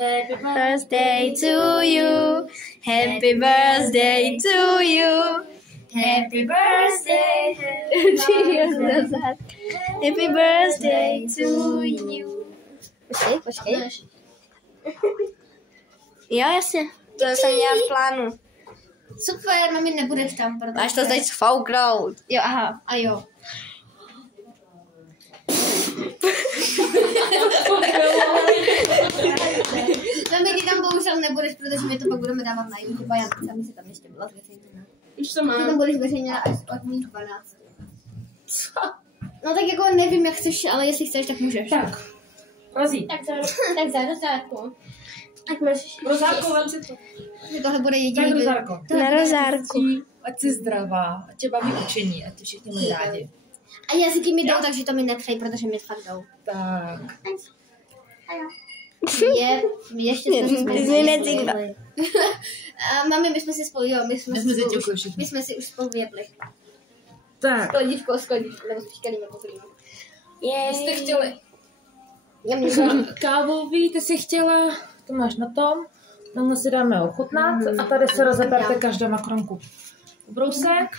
Happy birthday to you. Happy birthday to you. Happy birthday. Happy birthday to you. Počkej. Jo, jasně. To jsem měla v plánu. Super, mami, nebudeš tam, protože... Máš to teď sfouknout. Jo, aha, a jo. Mami, ty tam bohužel nebudeš, protože my to pak budeme dávat na YouTube a já sami se tam ještě byla zveřejněna. Už to mám. Ty tam budeš zveřejněna až od mých 12. No tak jako nevím, jak chceš, ale jestli chceš, tak můžeš. Tak, Rozí. Tak za rozárku. Ať máš... Rozárko, vem si to. Tohle bude jediný... Tak Rozárko. Na rozárku. Ať jsi zdravá, ať tě baví učení, ať tě všichni mají rádi. A jazyky mi jdou, takže to mi nepřej, protože mi fakt jdou. Tak. Ještě jsme Ty jsi necíkla. Mami, my jsme si spolu, jo, my jsme si už spolu vyjedli. Tak. S kladičkou, nebo s piškaným pokrýmem. Jste chtěli Já kávový, ty jsi chtěla, to máš na tom. Tam si dáme ochutnat a tady se rozeberte každá makronku. Brousek.